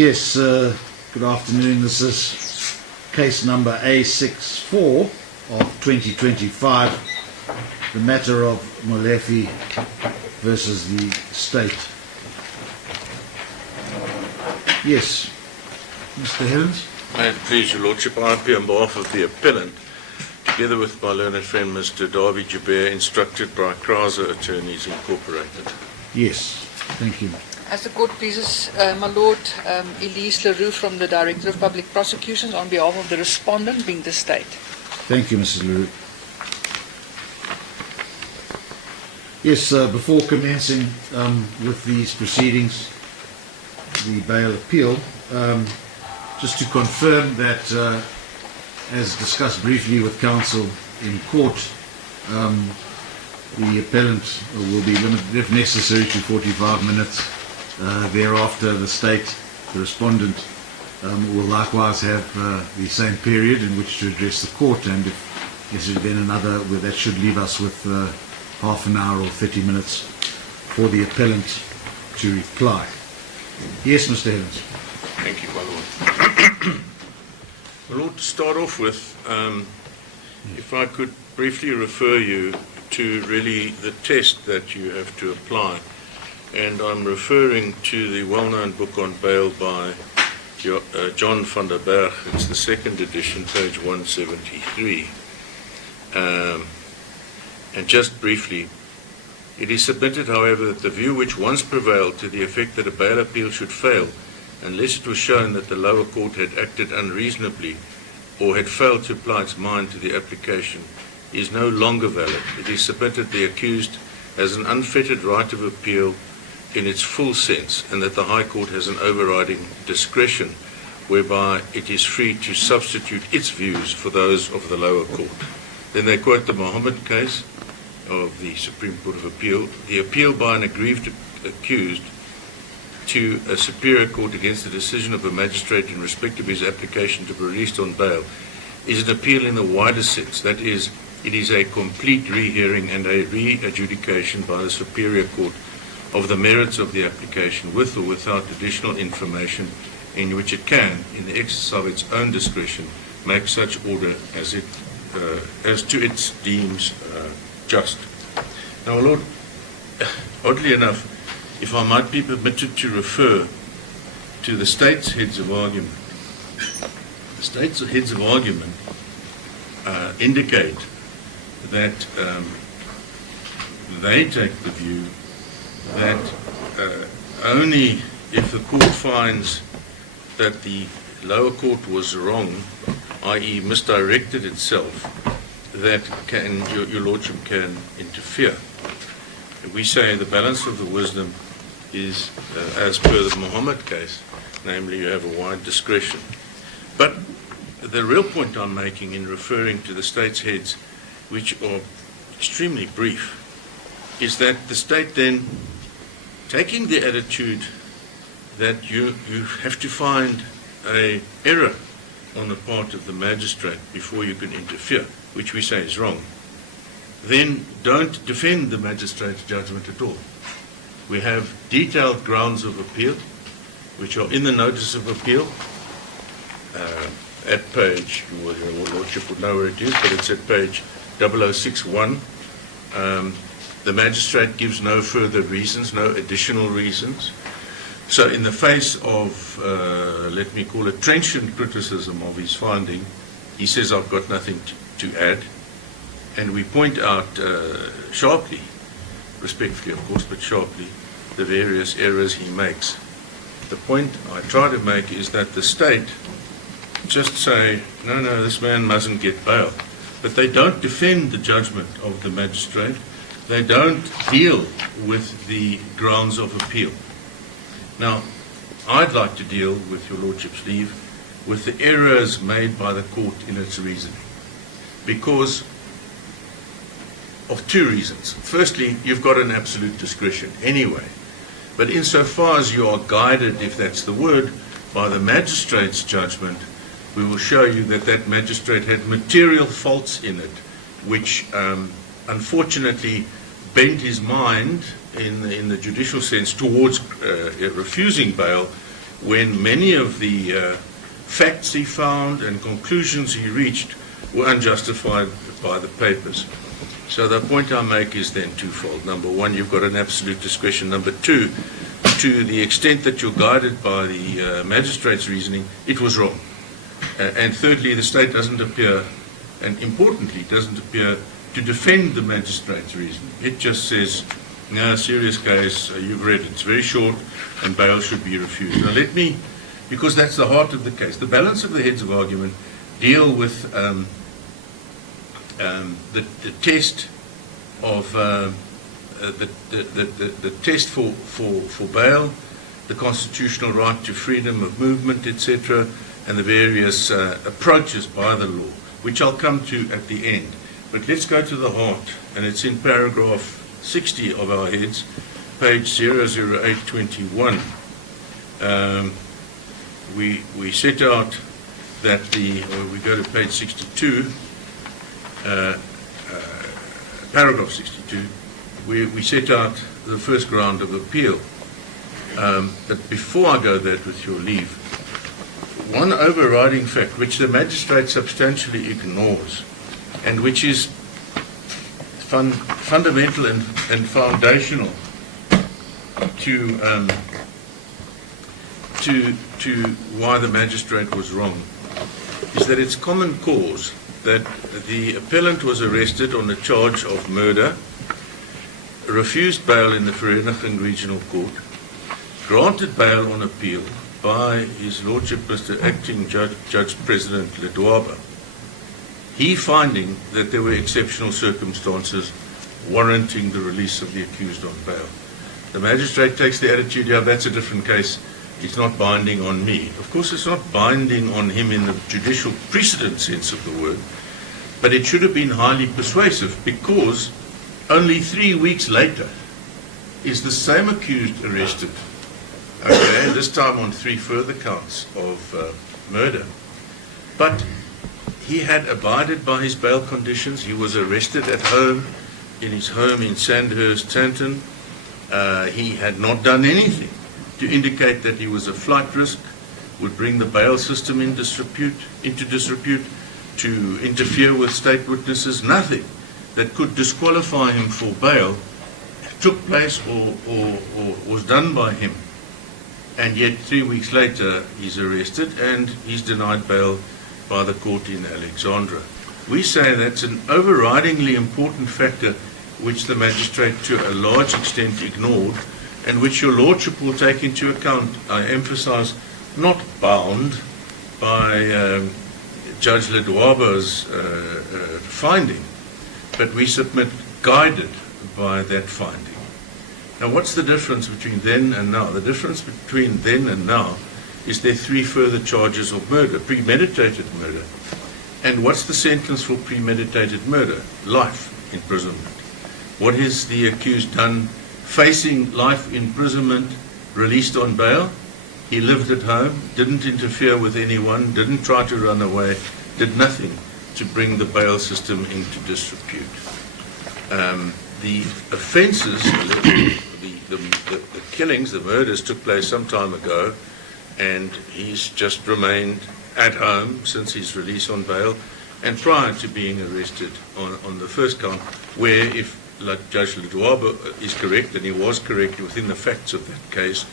Yes, good afternoon. This is case number A64 of 2025, the matter of Molefe versus the state. Yes, Mr. Helens? May it please your Lordship, I appear on behalf of the appellant, together with my learned friend Mr. Darby Jabir, instructed by Kgosi Attorneys Incorporated. Yes, thank you. As the court pleases, my Lord, Elise Leroux from the Director of Public Prosecutions on behalf of the respondent, being the state. Thank you, Mrs. Leroux. Yes, before commencing with these proceedings, the bail appeal, just to confirm that, as discussed briefly with counsel in court, the appellant will be limited, if necessary, to 45 minutes. Thereafter, the state, the respondent, will likewise have the same period in which to address the court, and if necessary, then another, that should leave us with half an hour or 30 minutes for the appellant to reply. Yes, Mr. Helens. Thank you, my Lord. My Lord, to start off with, if I could briefly refer you to really the test that you have to apply. And I'm referring to the well-known book on bail by John van der Berg. It's the second edition, page 173. And just briefly, it is submitted, however, that the view which once prevailed to the effect that a bail appeal should fail unless it was shown that the lower court had acted unreasonably or had failed to apply its mind to the application is no longer valid. It is submitted the accused has an unfettered right of appeal in its full sense, and that the High Court has an overriding discretion whereby it is free to substitute its views for those of the lower court. Then they quote the Mohammed case of the Supreme Court of Appeal: the appeal by an aggrieved accused to a superior court against the decision of a magistrate in respect of his application to be released on bail is an appeal in the wider sense. That is, it is a complete rehearing and a re-adjudication by the superior court of the merits of the application, with or without additional information, in which it can, in the exercise of its own discretion, make such order as to its deems just. Now, Lord, oddly enough, if I might be permitted to refer to the state's heads of argument, the state's heads of argument indicate that they take the view that only if the court finds that the lower court was wrong, i.e. misdirected itself, that your Lordship can interfere. We say the balance of the wisdom is, as per the Mohammed case, namely you have a wide discretion. But the real point I'm making in referring to the state's heads, which are extremely brief, is that the state then, taking the attitude that you have to find an error on the part of the magistrate before you can interfere, which we say is wrong, then don't defend the magistrate's judgment at all. We have detailed grounds of appeal, which are in the notice of appeal, at page, your Lordship would know where it is, but it's at page 0061. The magistrate gives no further reasons, no additional reasons. So in the face of, let me call it, trenchant criticism of his finding, he says, I've got nothing to add. And we point out sharply, respectfully of course, but sharply, the various errors he makes. The point I try to make is that the state just say, no, this man mustn't get bail. But they don't defend the judgment of the magistrate. They don't deal with the grounds of appeal. Now, I'd like to deal, with your Lordship's leave, with the errors made by the court in its reasoning, because of two reasons. Firstly, you've got an absolute discretion anyway, but insofar as you are guided, if that's the word, by the magistrate's judgment, we will show you that that magistrate had material faults in it, which unfortunately bent his mind in the judicial sense towards refusing bail when many of the facts he found and conclusions he reached were unjustified by the papers. So the point I make is then twofold. Number one, you've got an absolute discretion. Number two, to the extent that you're guided by the magistrate's reasoning, it was wrong. And thirdly, the state doesn't appear, and importantly, doesn't appear to defend the magistrate's reasoning. It just says, no, serious case, you've read it, it's very short, and bail should be refused. Now let me, because that's the heart of the case, the balance of the heads of argument deal with the test of the test for bail, the constitutional right to freedom of movement, etc., and the various approaches by the law, which I'll come to at the end. But let's go to the heart, and it's in paragraph 60 of our heads, page 00821. We set out that we go to page 62, paragraph 62, we set out the first ground of appeal. But before I go there, with your leave, one overriding fact which the magistrate substantially ignores, and which is fundamental and foundational to why the magistrate was wrong, is that it's common cause that the appellant was arrested on a charge of murder, refused bail in the Vereniging Regional Court, granted bail on appeal by His Lordship Mr. Acting Judge President Ledwaba, he finding that there were exceptional circumstances warranting the release of the accused on bail. The magistrate takes the attitude, yeah, that's a different case, it's not binding on me. Of course it's not binding on him in the judicial precedent sense of the word, but it should have been highly persuasive, because only 3 weeks later is the same accused arrested, okay, this time on 3 further counts of murder. But he had abided by his bail conditions. He was arrested at home, in his home in Sandhurst, Tanton. He had not done anything to indicate that he was a flight risk, would bring the bail system into disrepute, to interfere with state witnesses. Nothing that could disqualify him for bail took place or was done by him. And yet 3 weeks later he's arrested and he's denied bail by the court in Alexandra. We say that's an overridingly important factor which the magistrate to a large extent ignored, and which your lordship will take into account, I emphasize, not bound by Judge Ledwaba's finding, but we submit guided by that finding. Now what's the difference between then and now? The difference between then and now is there 3 further charges of murder, premeditated murder. And what's the sentence for premeditated murder? Life imprisonment. What has the accused done facing life imprisonment, released on bail? He lived at home, didn't interfere with anyone, didn't try to run away, did nothing to bring the bail system into disrepute. The offences, the killings, the murders took place some time ago, and he's just remained at home since his release on bail, and prior to being arrested on the first count, where if Judge Ledwaba is correct, and he was correct within the facts of that case,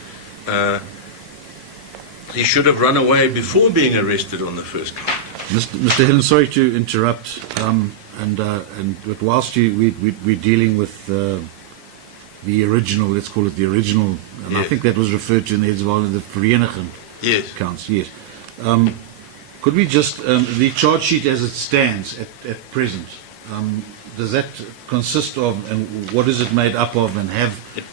he should have run away before being arrested on the first count. Mr. Hillen, sorry to interrupt, but whilst we're dealing with the original, let's call it the original, and yes. I think that was referred to in the heads of all of the Vereniging counts, yes. Could we just, the charge sheet as it stands at present, does that consist of, and what is it made up of, and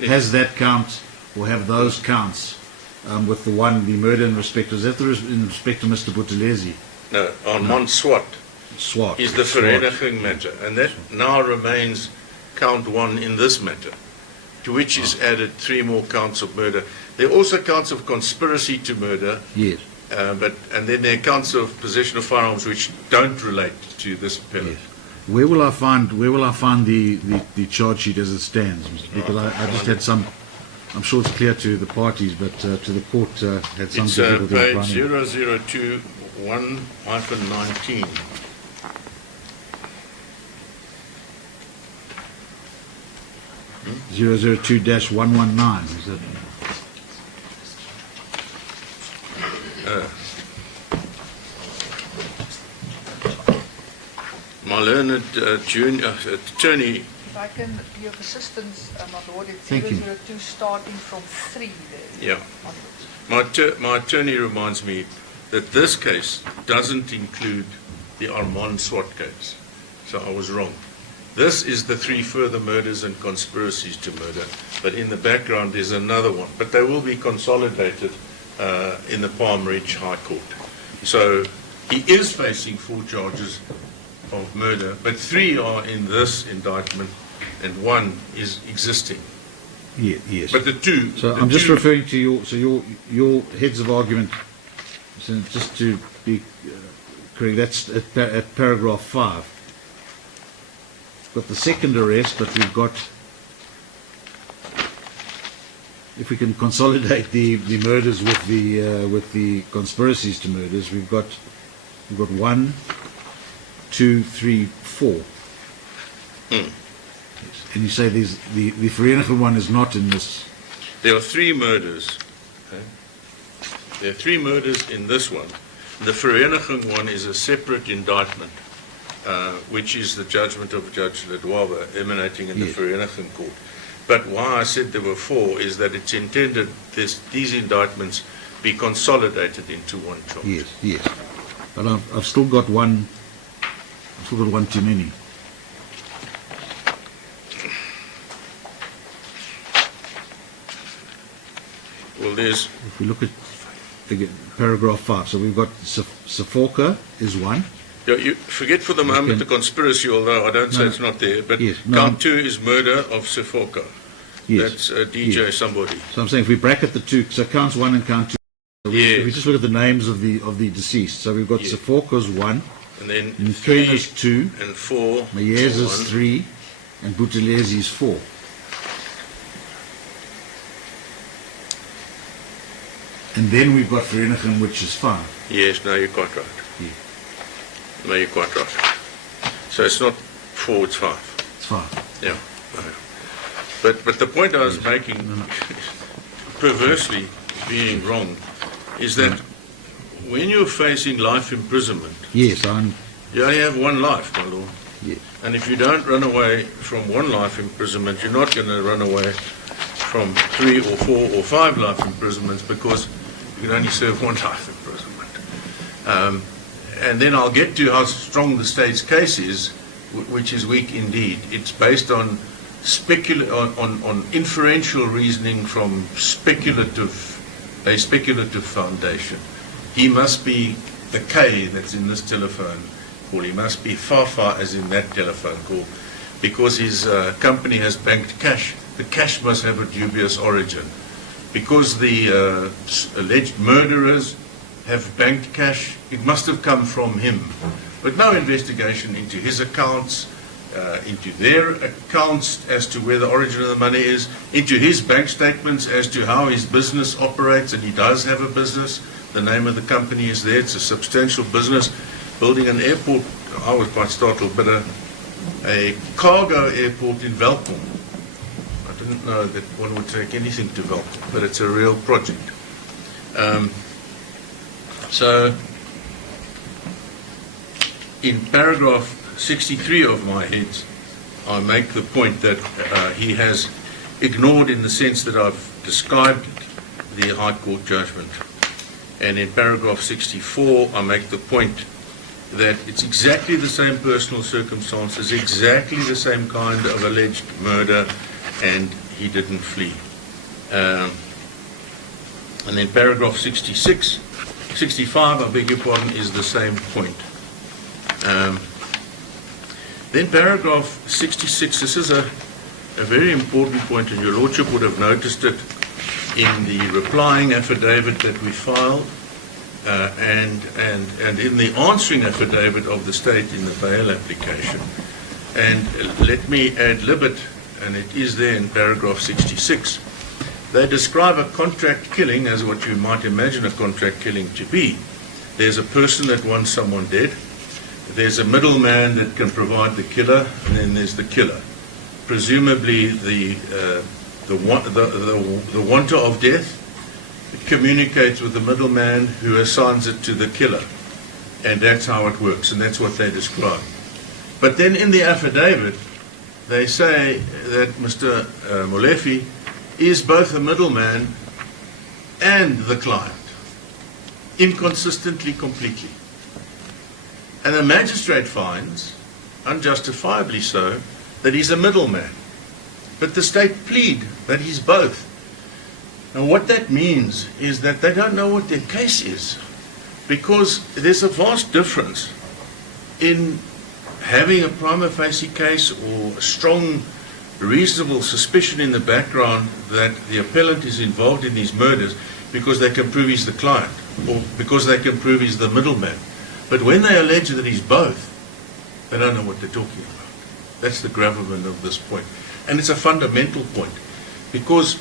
has that count, or have those counts, with the murder in respect, is that in respect to Mr. Buthelezi? No, on SWAT. SWAT is the Vereniging matter, and that now remains count 1 in this matter, to which is added 3 more counts of murder. There are also counts of conspiracy to murder. Yes. And then there are counts of possession of firearms which don't relate to this appellant. Yes. Where will I find the charge sheet as it stands, Mr. Because I just had some I'm sure it's clear to the parties, but to the court had some It's difficulty page finding. 0021-19. Hmm? 002-119. Is that? My learned attorney, If I can be of assistance, my lord, it's Thank you. 002 starting from 3 there. yeah, onwards. my attorney reminds me that this case doesn't include the Armand SWAT case. So I was wrong. This is the 3 further murders and conspiracies to murder, but in the background there's another one. But they will be consolidated in the Palm Ridge High Court. So he is facing 4 charges of murder, but 3 are in this indictment and 1 is existing. Yeah, yes. But the 2... So the I'm just 2 referring to your heads of argument. So just to be correct, that's at paragraph 5. We've got the second arrest, but we've got, if we can consolidate the murders with the conspiracies to murders, we've got 1, 2, 3, 4. Yes. And you say the Vereniging one is not in this. There are 3 murders. Okay? There are 3 murders in this one. The Vereniging one is a separate indictment, which is the judgment of Judge Ledwaba emanating in the Yes. Vereniging Court. But why I said there were 4 is that it's intended these indictments be consolidated into one charge. Yes, yes. But I've still got one. I've still got one too many. Well, there's... If we look at paragraph 5, so we've got Sefoka is 1. Yeah, you forget for the moment the conspiracy, although I don't say it's not there, but Yes, no. count 2 is murder of Sefoka. Yes. That's DJ Sumbody. So I'm saying if we bracket the 2, so count 1 and count 2. So Yes. if we just look at the names of the deceased, so we've got Yes. Sefoka's 1, And then Mthwena's 2, 3 and 4. Mayeza's 1. 3, and Butelezi's 4. And then we've got Vereniging, which is 5. Yes, no, you're quite right. Yeah. No, you're quite right. So it's not 4, it's 5. It's 5. Yeah. No. But the point I was making, perversely being wrong, is that when you're facing life imprisonment, Yes, you only have one life, my lord. yes. And if you don't run away from one life imprisonment, you're not going to run away from 3 or 4 or 5 life imprisonments, because you can only serve one life imprisonment. And then I'll get to how strong the state's case is, which is weak indeed. It's based on on inferential reasoning from a speculative foundation. He must be the K that's in this telephone call. He must be Fafa as in that telephone call, because his company has banked cash. The cash must have a dubious origin. Because the alleged murderers have banked cash, it must have come from him. But no investigation into his accounts, into their accounts as to where the origin of the money is, into his bank statements as to how his business operates, and he does have a business. The name of the company is there. It's a substantial business. Building an airport, I was quite startled, but a cargo airport in Welkom. I didn't know that one would take anything to Welkom, but it's a real project. So, in paragraph 63 of my heads, I make the point that he has ignored, in the sense that I've described the High Court judgment. And in paragraph 64, I make the point that it's exactly the same personal circumstances, exactly the same kind of alleged murder, and he didn't flee. And then paragraph 65, I beg your pardon, is the same point. Then paragraph 66, this is a very important point, and your Lordship would have noticed it in the replying affidavit that we filed, and in the answering affidavit of the state in the bail application. And let me ad lib it, and it is there in paragraph 66, They describe a contract killing as what you might imagine a contract killing to be. There's a person that wants someone dead. There's a middleman that can provide the killer, and then there's the killer. Presumably the wanter of death communicates with the middleman who assigns it to the killer. And that's how it works, and that's what they describe. But then in the affidavit, they say that Mr. Molefe is both a middleman and the client, inconsistently, completely. And the magistrate finds, unjustifiably so, that he's a middleman. But the state plead that he's both. Now what that means is that they don't know what their case is, because there's a vast difference in having a prima facie case or a strong, reasonable suspicion in the background that the appellant is involved in these murders because they can prove he's the client or because they can prove he's the middleman. But when they allege that he's both, they don't know what they're talking about. That's the gravamen of this point. And it's a fundamental point, because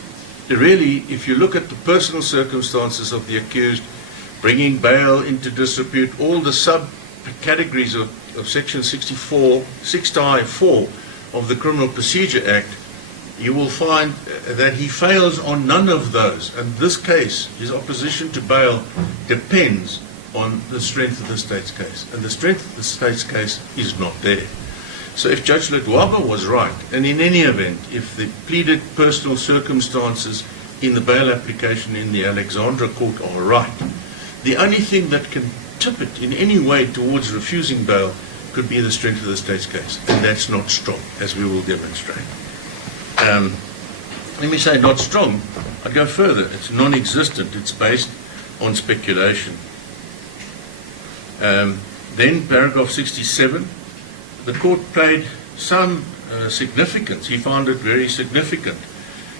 really, if you look at the personal circumstances of the accused, bringing bail into disrepute, all the subcategories of Section 64, 6I4 of the Criminal Procedure Act, you will find that he fails on none of those. And this case, his opposition to bail, depends on the strength of the state's case. And the strength of the state's case is not there. So if Judge Ledwaba was right, and in any event, if the pleaded personal circumstances in the bail application in the Alexandra Court are right, the only thing that can tip it in any way towards refusing bail could be the strength of the state's case. And that's not strong, as we will demonstrate. Let me say not strong. I'd go further. It's non-existent. It's based on speculation. Then paragraph 67, the court paid some significance. He found it very significant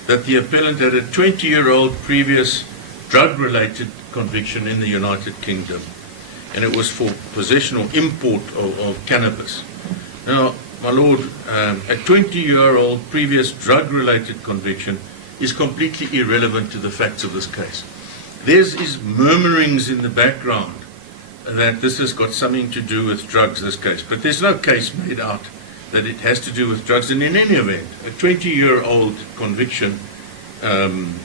that the appellant had a 20-year-old previous drug-related conviction in the United Kingdom, and it was for possession or import of cannabis. Now, my lord, a 20-year-old previous drug-related conviction is completely irrelevant to the facts of this case. There's these murmurings in the background that this has got something to do with drugs, this case. But there's no case made out that it has to do with drugs. And in any event, a 20-year-old conviction in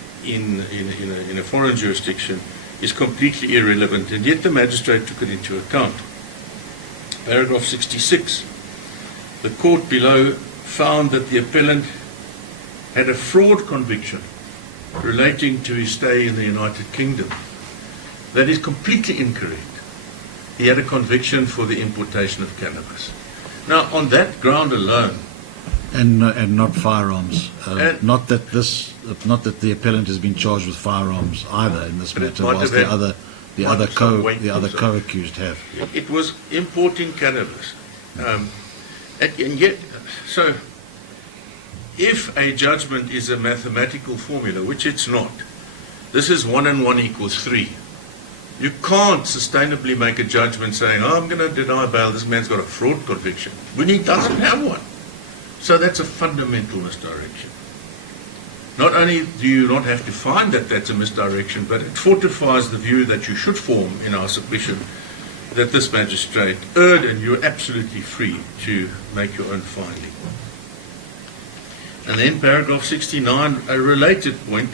a foreign jurisdiction is completely irrelevant, and yet the magistrate took it into account. Paragraph 66. The court below found that the appellant had a fraud conviction relating to his stay in the United Kingdom. That is completely incorrect. He had a conviction for the importation of cannabis. Now, on that ground alone, and not firearms. Not that the appellant has been charged with firearms either in this matter, whilst the other co-accused have. It was importing cannabis, and yet, so if a judgment is a mathematical formula, which it's not, this is 1 and 1 equals 3. You can't sustainably make a judgment saying, oh, I'm going to deny bail, this man's got a fraud conviction, when he doesn't have one. So that's a fundamental misdirection. Not only do you not have to find that that's a misdirection, but it fortifies the view that you should form in our submission that this magistrate erred, and you're absolutely free to make your own finding. And then paragraph 69, a related point,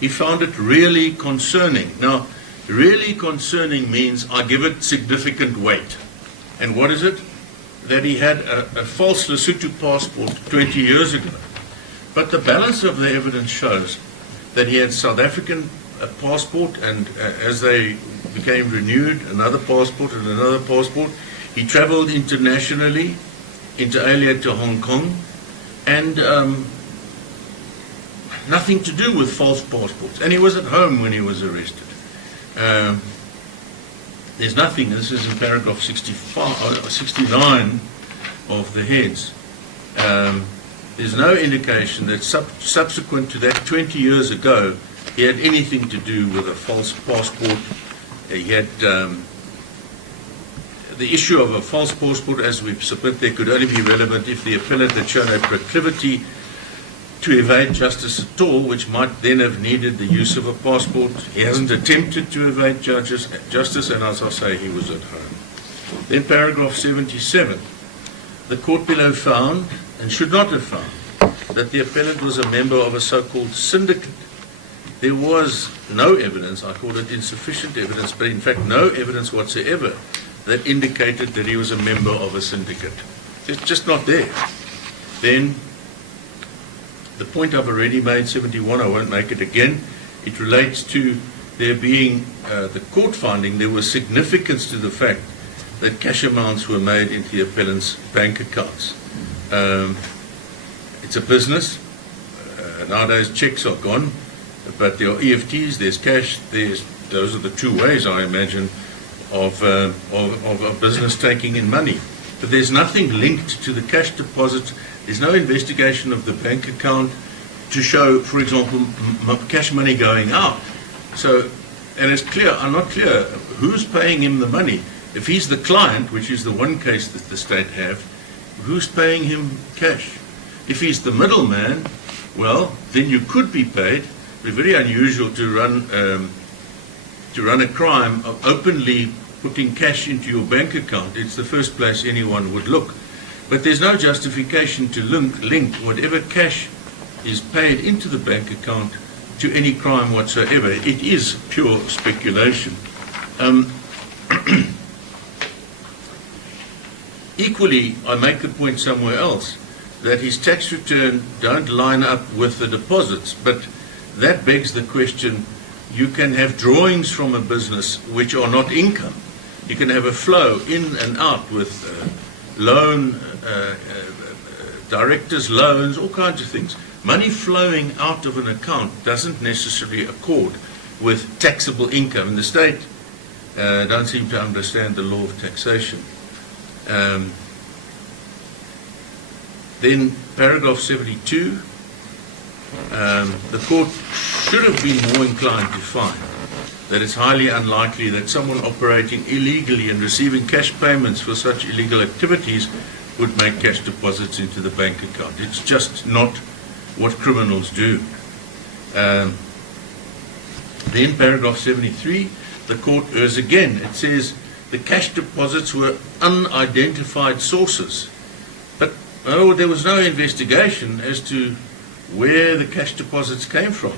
he found it really concerning. Now, really concerning means I give it significant weight. And what is it? That he had a false Lesotho passport 20 years ago. But the balance of the evidence shows that he had South African passport, and as they became renewed, another passport and another passport. He traveled internationally, inter alia to Hong Kong, and nothing to do with false passports. And he was at home when he was arrested. There's nothing, this is in paragraph 69 of the heads. There's no indication that subsequent to that 20 years ago, he had anything to do with a false passport. He had the issue of a false passport, as we submit there, could only be relevant if the appellant had shown a proclivity to evade justice at all, which might then have needed the use of a passport. He hasn't attempted to evade justice, and as I say, he was at home. Then paragraph 77. The court below found, and should not have found, that the appellant was a member of a so-called syndicate. There was no evidence, I call it insufficient evidence, but in fact no evidence whatsoever that indicated that he was a member of a syndicate. It's just not there. Then, the point I've already made, 71, I won't make it again. It relates to there being the court finding there was significance to the fact that cash amounts were made into the appellant's bank accounts. It's a business. Nowadays checks are gone, but there are EFTs, there's cash, those are the two ways, I imagine, of a business taking in money. But there's nothing linked to the cash deposits. There's no investigation of the bank account to show, for example, cash money going out. So, and it's clear, I'm not clear who's paying him the money. If he's the client, which is the one case that the state have, who's paying him cash? If he's the middleman, well, then you could be paid. It'd be very unusual to run a crime of openly putting cash into your bank account. It's the first place anyone would look. But there's no justification to link whatever cash is paid into the bank account to any crime whatsoever. It is pure speculation. Equally, I make the point somewhere else that his tax return don't line up with the deposits, but that begs the question, you can have drawings from a business which are not income. You can have a flow in and out with loan, directors' loans, all kinds of things. Money flowing out of an account doesn't necessarily accord with taxable income. And the state don't seem to understand the law of taxation. Then paragraph 72, the court should have been more inclined to find that it's highly unlikely that someone operating illegally and receiving cash payments for such illegal activities would make cash deposits into the bank account. It's just not what criminals do. Then paragraph 73, the court errs again. It says the cash deposits were unidentified sources. But there was no investigation as to where the cash deposits came from.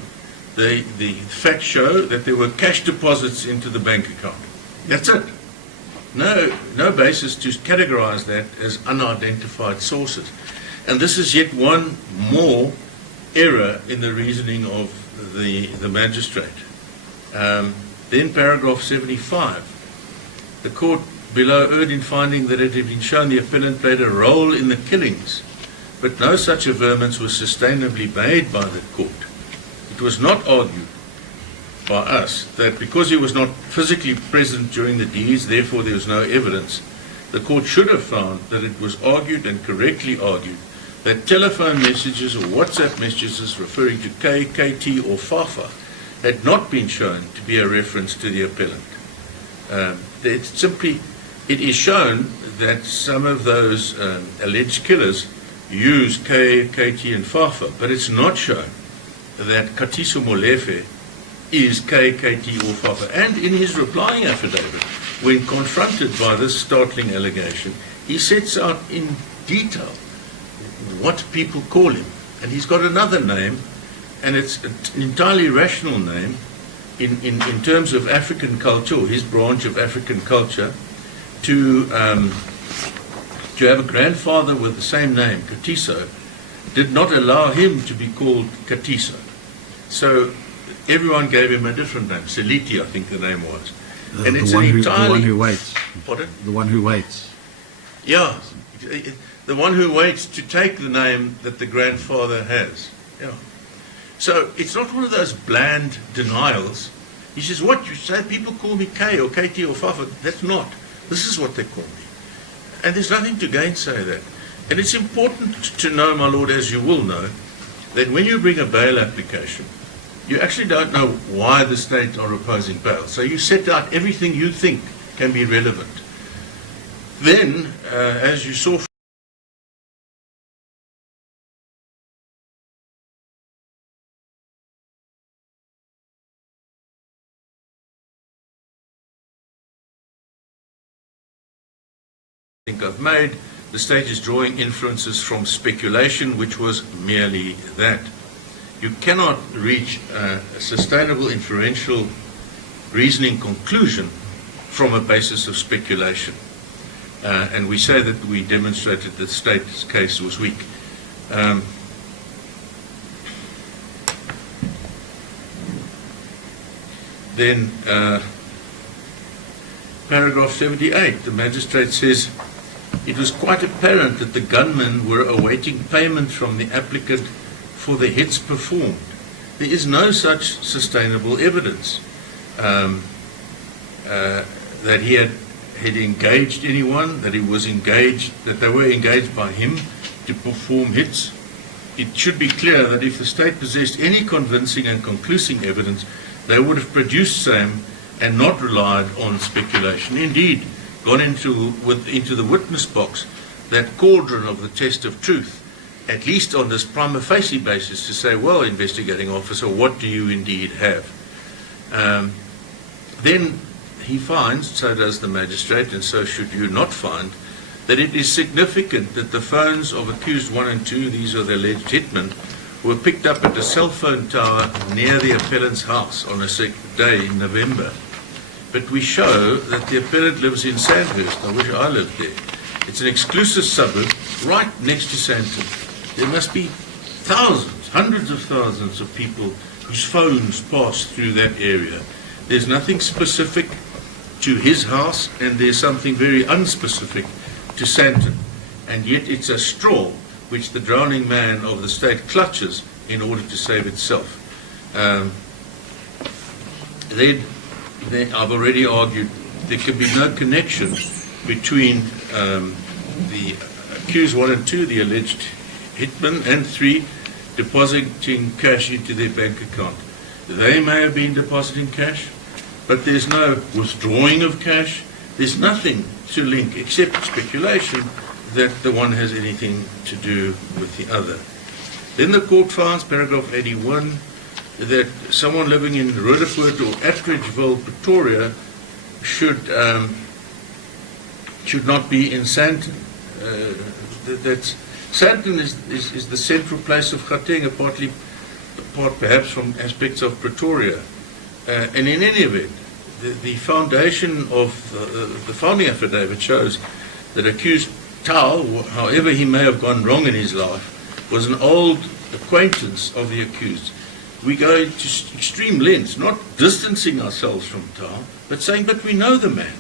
The facts show that there were cash deposits into the bank account. That's it. No basis to categorize that as unidentified sources. And this is yet one more error in the reasoning of the magistrate. Then paragraph 75. The court below erred in finding that it had been shown the appellant played a role in the killings, but no such averments was sustainably made by the court. It was not argued by us that because he was not physically present during the deeds, therefore there was no evidence. The court should have found that it was argued, and correctly argued, that telephone messages or WhatsApp messages referring to K, KT or Fafa had not been shown to be a reference to the appellant. It is shown that some of those alleged killers use K, KT and Fafa, but it's not shown that Katiso Molefe is K, KT or Fafa. And in his replying affidavit, when confronted by this startling allegation, he sets out in detail what people call him. And he's got another name, and it's an entirely rational name in terms of African culture, or his branch of African culture, to have a grandfather with the same name, Katiso, did not allow him to be called Katiso. So everyone gave him a different name. Seliti, I think the name was. And it's the one who waits. Pardon? The one who waits. Yeah, the one who waits to take the name that the grandfather has. Yeah. So it's not one of those bland denials. He says, what, you say people call me K or KT or Fafa? That's not. This is what they call me. And there's nothing to gainsay that. And it's important to know, my Lord, as you will know, that when you bring a bail application, you actually don't know why the state are opposing bail. So you set out everything you think can be relevant. Then, as you saw think I've made. The state is drawing inferences from speculation, which was merely that. You cannot reach a sustainable inferential reasoning conclusion from a basis of speculation. And we say that we demonstrated that the state's case was weak. Then paragraph 78, the magistrate says, it was quite apparent that the gunmen were awaiting payment from the applicant for the hits performed. There is no such sustainable evidence that he had engaged anyone, that he was engaged, that they were engaged by him to perform hits. It should be clear that if the state possessed any convincing and conclusive evidence, they would have produced same and not relied on speculation. Indeed, gone into the witness box, that cauldron of the test of truth, at least on this prima facie basis, to say, well, investigating officer, what do you indeed have? Then he finds, so does the magistrate, and so should you not find, that it is significant that the phones of accused 1 and 2, these are the alleged hitmen, were picked up at a cell phone tower near the appellant's house on a day in November. But we show that the appellant lives in Sandhurst. I wish I lived there. It's an exclusive suburb right next to Sandton. There must be thousands, hundreds of thousands of people whose phones pass through that area. There's nothing specific to his house, and there's something very unspecific to Sandton. And yet it's a straw which the drowning man of the state clutches in order to save itself. Then I've already argued there can be no connection between the accused 1 and 2, the alleged hitmen, and 3, depositing cash into their bank account. They may have been depositing cash, but there's no withdrawing of cash. There's nothing to link except speculation that the one has anything to do with the other. Then the court finds, paragraph 81, that someone living in Roodepoort or Attridgeville, Pretoria, should not be in Sandton. Sandton is the central place of Gauteng, apart perhaps from aspects of Pretoria. And in any event, the foundation of the founding affidavit shows that accused Tau, however he may have gone wrong in his life, was an old acquaintance of the accused. We go to extreme lengths, not distancing ourselves from Tau, but saying, but we know the man.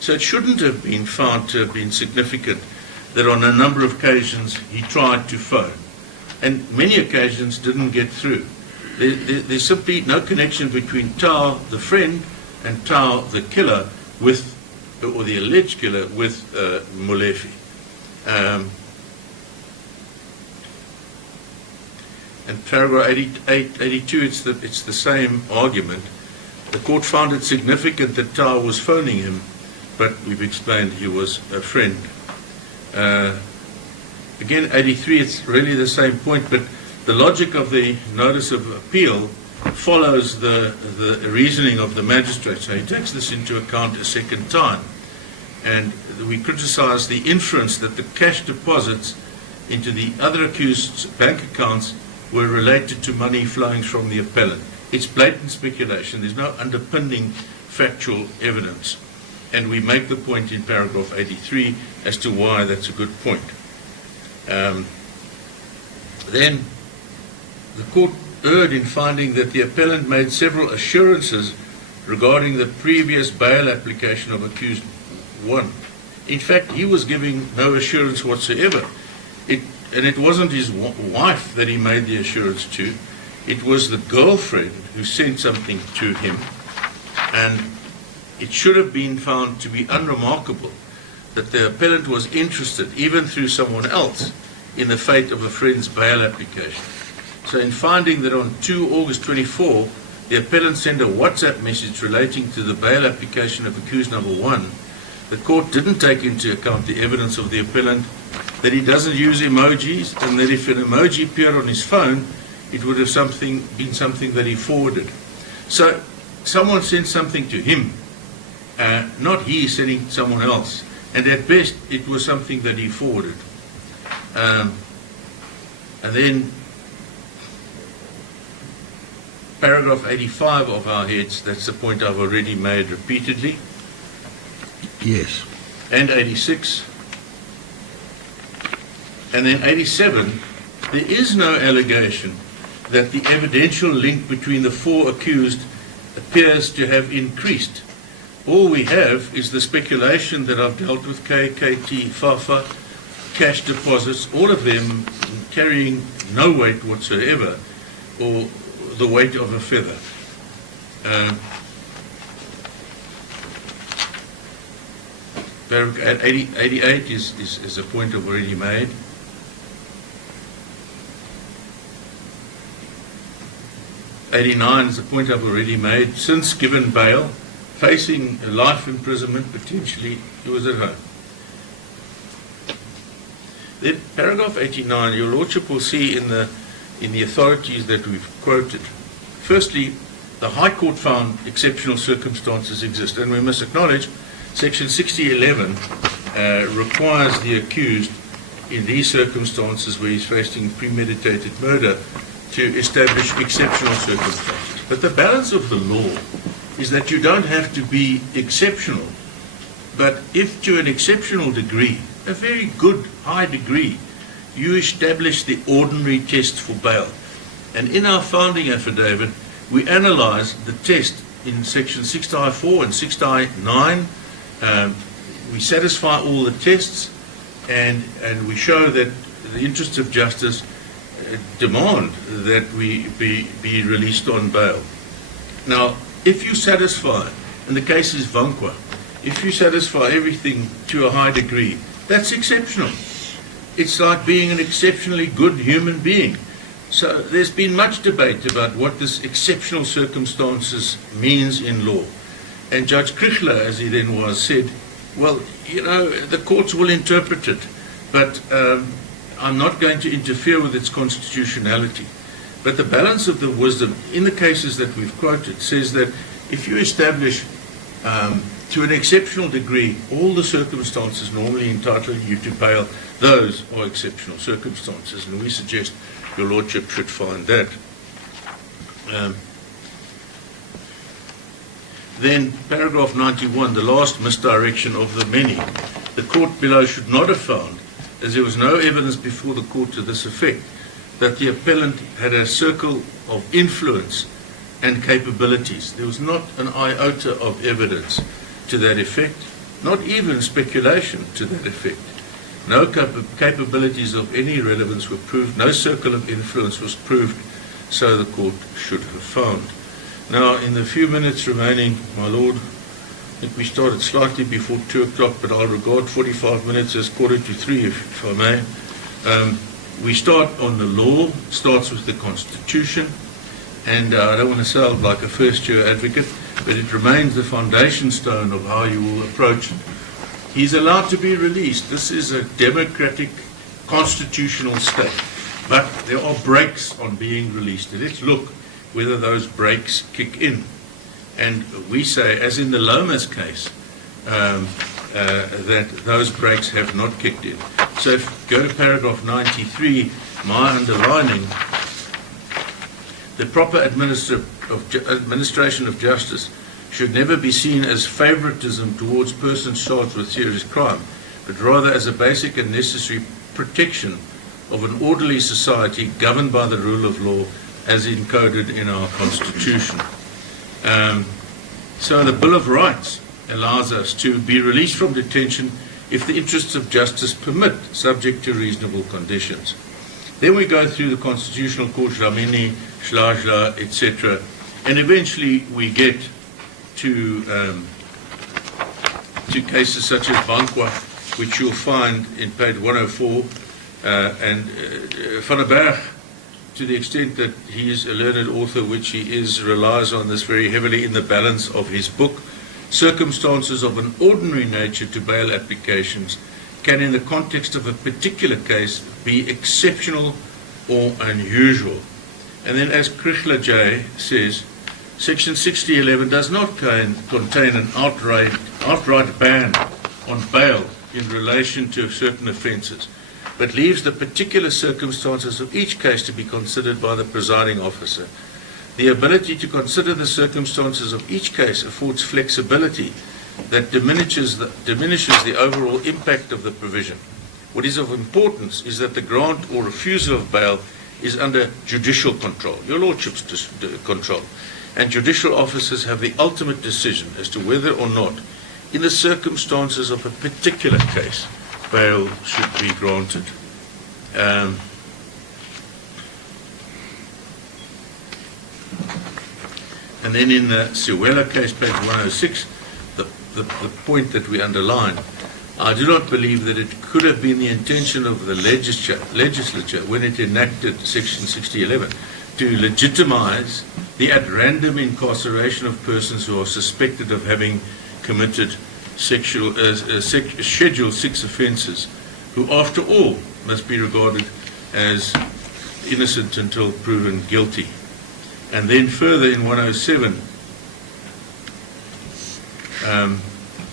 So it shouldn't have been found to have been significant that on a number of occasions he tried to phone, and many occasions didn't get through. There's simply no connection between Tau, the friend, and Tau, the killer, or the alleged killer, with Molefe. And paragraph 82, it's the same argument. The court found it significant that Tau was phoning him, but we've explained he was a friend. Again, 83, it's really the same point, but the logic of the notice of appeal follows the reasoning of the magistrate. So he takes this into account a second time. And we criticize the inference that the cash deposits into the other accused's bank accounts were related to money flowing from the appellant. It's blatant speculation. There's no underpinning factual evidence. And we make the point in paragraph 83 as to why that's a good point. Then the court erred in finding that the appellant made several assurances regarding the previous bail application of accused 1. In fact, he was giving no assurance whatsoever. And it wasn't his wife that he made the assurance to. It was the girlfriend who sent something to him. And it should have been found to be unremarkable that the appellant was interested, even through someone else, in the fate of a friend's bail application. So in finding that on 2 August 24, the appellant sent a WhatsApp message relating to the bail application of accused number 1, the court didn't take into account the evidence of the appellant that he doesn't use emojis, and that if an emoji appeared on his phone, it would have been something that he forwarded. So someone sent something to him, not he sending someone else. and at best it was something that he forwarded. And then paragraph 85 of our heads, that's the point I've already made repeatedly, Yes. and 86, and then 87, there is no allegation that the evidential link between the four accused appears to have increased. All we have is the speculation that I've dealt with, KKT, FAFA, cash deposits, all of them carrying no weight whatsoever, or the weight of a feather. At 88 is a point I've already made. '89 is a point I've already made. Since given bail, facing a life imprisonment, potentially, he was at home. Then paragraph 89, your Lordship will see in the authorities that we've quoted. Firstly, the High Court found exceptional circumstances exist, and we must acknowledge Section 6011 requires the accused in these circumstances where he's facing premeditated murder to establish exceptional circumstances. But the balance of the law is that you don't have to be exceptional, but if to an exceptional degree, a very good high degree, you establish the ordinary test for bail. And in our founding affidavit, we analyze the test in section 6I4 and 6I9. We satisfy all the tests, and we show that the interests of justice demand that we be released on bail. Now, if you satisfy, and the case is Vankwa, if you satisfy everything to a high degree, that's exceptional. It's like being an exceptionally good human being. So there's been much debate about what this exceptional circumstances means in law. And Judge Krichler, as he then was, said, well, you know, the courts will interpret it, but I'm not going to interfere with its constitutionality. But the balance of the wisdom in the cases that we've quoted says that if you establish to an exceptional degree all the circumstances normally entitle you to bail, those are exceptional circumstances, and we suggest your Lordship should find that. Then paragraph 91, the last misdirection of the many. The court below should not have found, as there was no evidence before the court to this effect, that the appellant had a circle of influence and capabilities. There was not an iota of evidence to that effect, not even speculation to that effect. No capabilities of any relevance were proved, no circle of influence was proved, so the court should have found. Now, in the few minutes remaining, my Lord, I think we started slightly before 2 o'clock, but I'll regard 45 minutes as 2:45, if I may. We start on the law, starts with the Constitution, and I don't want to sound like a first-year advocate, but it remains the foundation stone of how you will approach it. He's allowed to be released. This is a democratic, constitutional state, but there are brakes on being released. Let's look whether those brakes kick in. And we say, as in the Lomas case, that those brakes have not kicked in. So if you go to paragraph 93, my underlining, the proper administration of justice should never be seen as favoritism towards persons charged with serious crime, but rather as a basic and necessary protection of an orderly society governed by the rule of law as encoded in our Constitution. So the Bill of Rights allows us to be released from detention if the interests of justice permit, subject to reasonable conditions. Then we go through the Constitutional Court, Dlamini, Shlajla, etc., and eventually we get to cases such as Bankwa, which you'll find in page 104, and Van der Berg, to the extent that he is a learned author, which he is, relies on this very heavily in the balance of his book. Circumstances of an ordinary nature to bail applications can, in the context of a particular case, be exceptional or unusual. And then, as Krichler J. says, Section 6011 does not contain an outright ban on bail in relation to certain offences, but leaves the particular circumstances of each case to be considered by the presiding officer. The ability to consider the circumstances of each case affords flexibility that diminishes the overall impact of the provision. What is of importance is that the grant or refusal of bail is under judicial control, your Lordship's control, and judicial officers have the ultimate decision as to whether or not, in the circumstances of a particular case, bail should be granted. And then in the Siwela case, page 106, the point that we underline, I do not believe that it could have been the intention of the legislature when it enacted Section 6011 to legitimize the at-random incarceration of persons who are suspected of having committed Schedule 6 offences, who after all must be regarded as innocent until proven guilty. And then further in 107,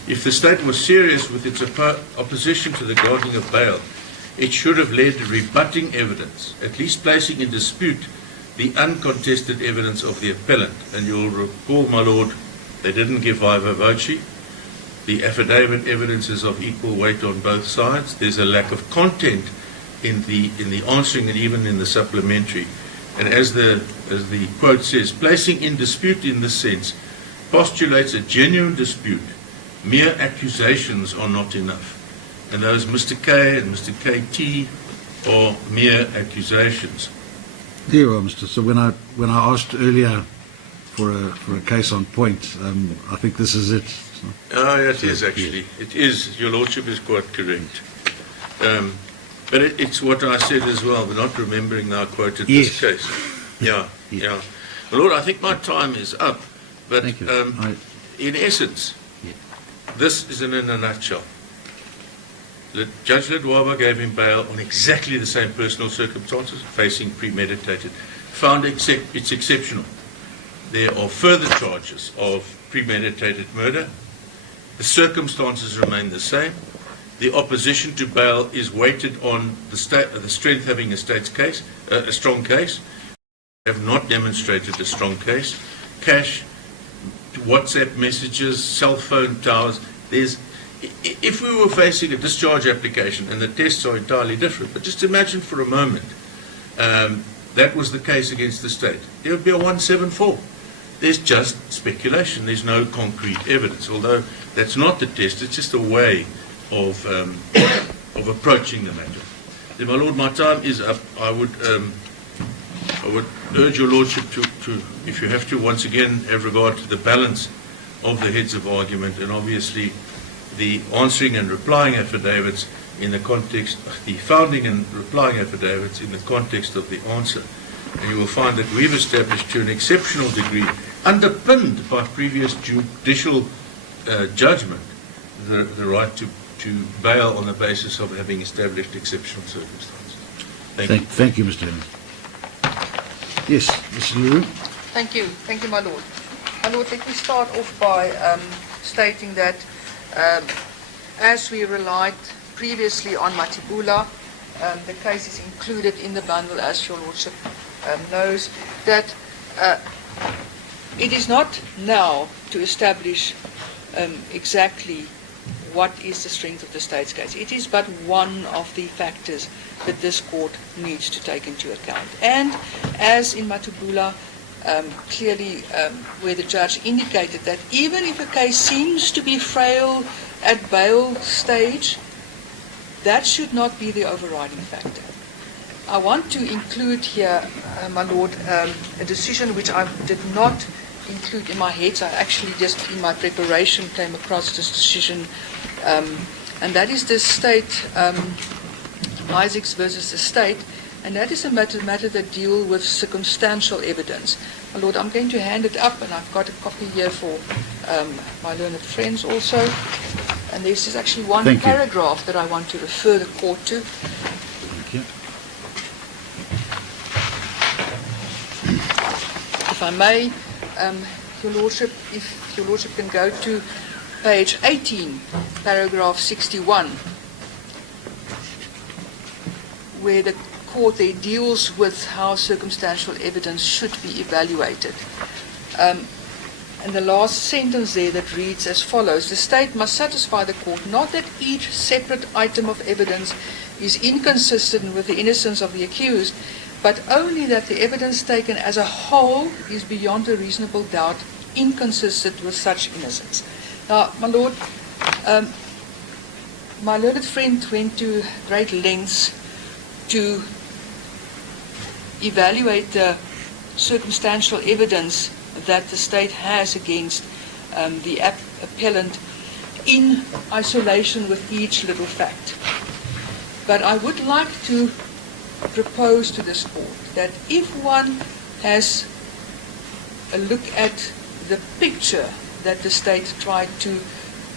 if the state was serious with its opposition to the granting of bail, it should have led to rebutting evidence, at least placing in dispute the uncontested evidence of the appellant. And you'll recall, my Lord, they didn't give viva voce. The affidavit evidence is of equal weight on both sides. There's a lack of content in the answering and even in the supplementary. And as the quote says, placing in dispute in this sense postulates a genuine dispute. Mere accusations are not enough. And those Mr. K and Mr. KT are mere accusations. There you are, Mr. So when I asked earlier for a case on point, I think this is it. So. Oh, it is actually. It is. Your Lordship is quite correct. But it's what I said as well. We're not remembering now quoted this case. Yeah. My Lord, I think my time is up. But Thank you. In essence, this is in a nutshell. Judge Ledwaba gave him bail on exactly the same personal circumstances, facing premeditated. Found it's exceptional. There are further charges of premeditated murder. The circumstances remain the same. The opposition to bail is weighted on the strength having a strong case. Have not demonstrated a strong case. Cash, WhatsApp messages, cell phone towers. If we were facing a discharge application, and the tests are entirely different, but just imagine for a moment that was the case against the state. There would be a 174. There's just speculation. There's no concrete evidence. Although that's not the test, it's just a way of approaching the matter. Then, my Lord, my time is up. I would urge your Lordship to, if you have to, once again have regard to the balance of the heads of argument, and obviously the answering and replying affidavits in the context, the founding and replying affidavits in the context of the answer. And you will find that we've established to an exceptional degree, underpinned by previous judicial judgment, the right to bail on the basis of having established exceptional circumstances. Thank you, Mr. Evans. Yes, Mr. Leroux. Thank you, my Lord. My Lord, let me start off by stating that as we relied previously on Matibula, the case is included in the bundle, as your Lordship knows, that it is not now to establish exactly what is the strength of the state's case. It is but one of the factors that this court needs to take into account. And as in Matibula, clearly where the judge indicated that even if a case seems to be frail at bail stage, that should not be the overriding factor. I want to include here, my Lord, a decision which I did not include in my head. I actually just in my preparation came across this decision, and that is the state, Isaacs versus the state, and that is a matter that deal with circumstantial evidence. My Lord, I'm going to hand it up, and I've got a copy here for my learned friends also. And this is actually one paragraph that I want to refer the court to. Thank you. If I may, Your Lordship, if Your Lordship can go to page 18, paragraph 61. where the court there deals with how circumstantial evidence should be evaluated. And the last sentence there that reads as follows: the state must satisfy the court not that each separate item of evidence is inconsistent with the innocence of the accused, but only that the evidence taken as a whole is beyond a reasonable doubt inconsistent with such innocence. Now, my lord, my learned friend went to great lengths to evaluate the circumstantial evidence that the state has against the appellant in isolation with each little fact. But I would like to propose to this court that if one has a look at the picture that the state tried to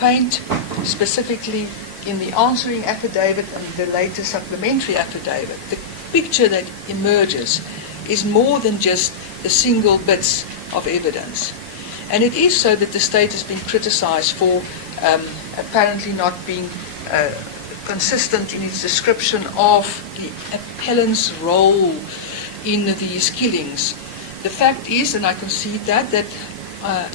paint, specifically in the answering affidavit and the later supplementary affidavit, the picture that emerges is more than just the single bits of evidence. And it is so that the state has been criticized for apparently not being consistent in its description of the appellant's role in these killings. The fact is, and I concede that